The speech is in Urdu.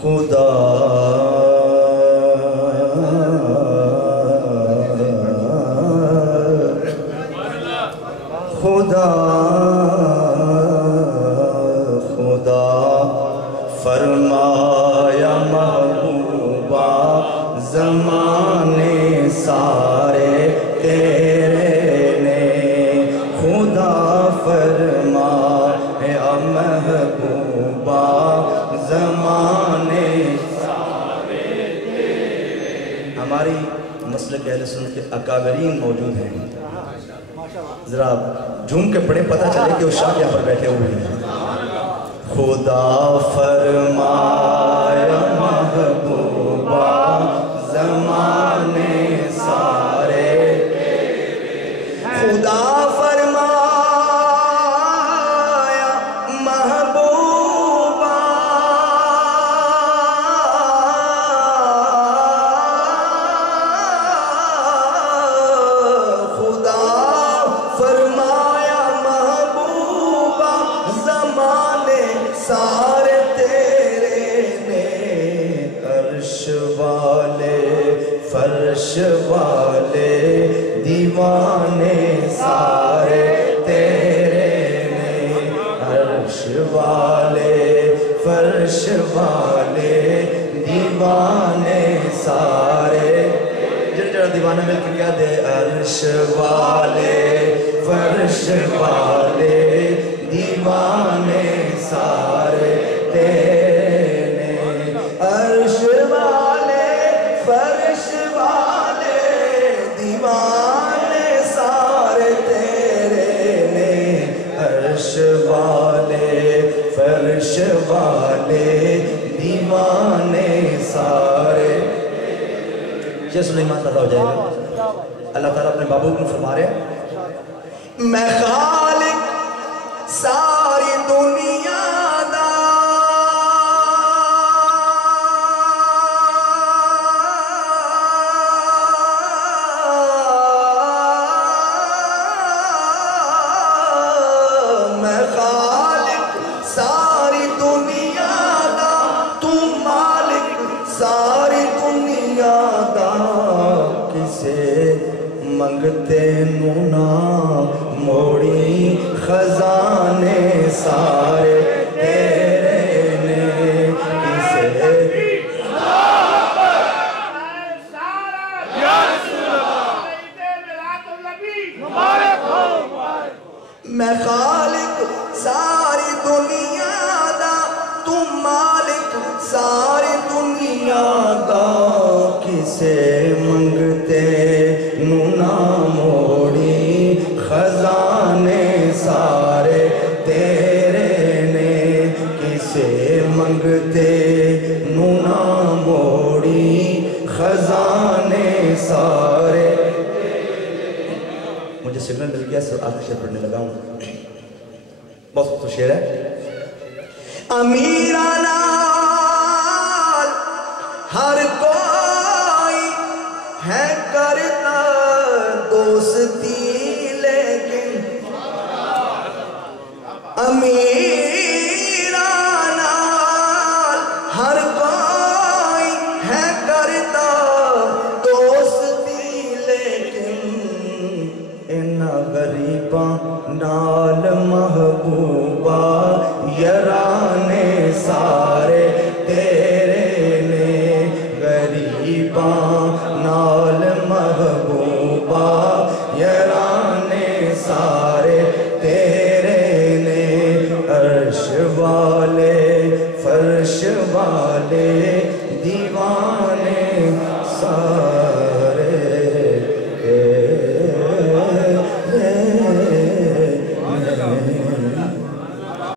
خدا خدا خدا فرمایا محبوبہ زمانے سارے تیرے نے خدا فرمایا محبوبہ زمانے سارے تیرے۔ ہماری مسلک اہل سنت کے اکابرین موجود ہیں، ذرا جھوم کے پڑھیں پتہ چلے کہ وہ شاہ یہاں پر بیٹھے ہوئے ہیں۔ خدا فرمایا محبوبہ زمانے سارے تیرے، خدا فرمایا محبوبہ خدا فرمایا محبوبہ زمانے سارے تیرے نے، عرش والے فرش والے دیوانے سارے تیرے نے، عرش والے فرش والے دیوانے سارے، جڑا دیوانہ مل کے کیا دے، عرش والے فرش والے دیوانے سارے تیرے نے، عرش والے فرش والے دیوانے سارے تیرے نے، عرش والے فرش والے دیوانے سارے۔ یہ سلیمان تعالیٰ ہو جائے گا۔ اللہ تعالیٰ اپنے بابو کو فرما رہے ہیں، میں خالق ساری دنیا دا میں خالق ساری دنیا دا، تو مالک ساری دنیا دا، کسے منگتے نو نہ موڑی خزانے سارے تیرے نے، کسے میں خالق ساری دنیا دا، تم مالک ساری دنیا دا، کسے منگتے نو نہ موڑی خزانے سارے تیرے نے، کسے منگتے نو نہ موڑی خزانے سارے۔ مجھے سگنل مل گیا، سر آخر شعر پڑھنے لگا ہوں، بہت خوبصورت شعر ہے۔ امیرانا ہر کوئی ہے کرتا دوستی، لیکن امیرانا ہر کوئی ہے کرتا دوستی، لیکن انہا غریباں نال محبوبہ یرانے سارے تیرے نے، غریباں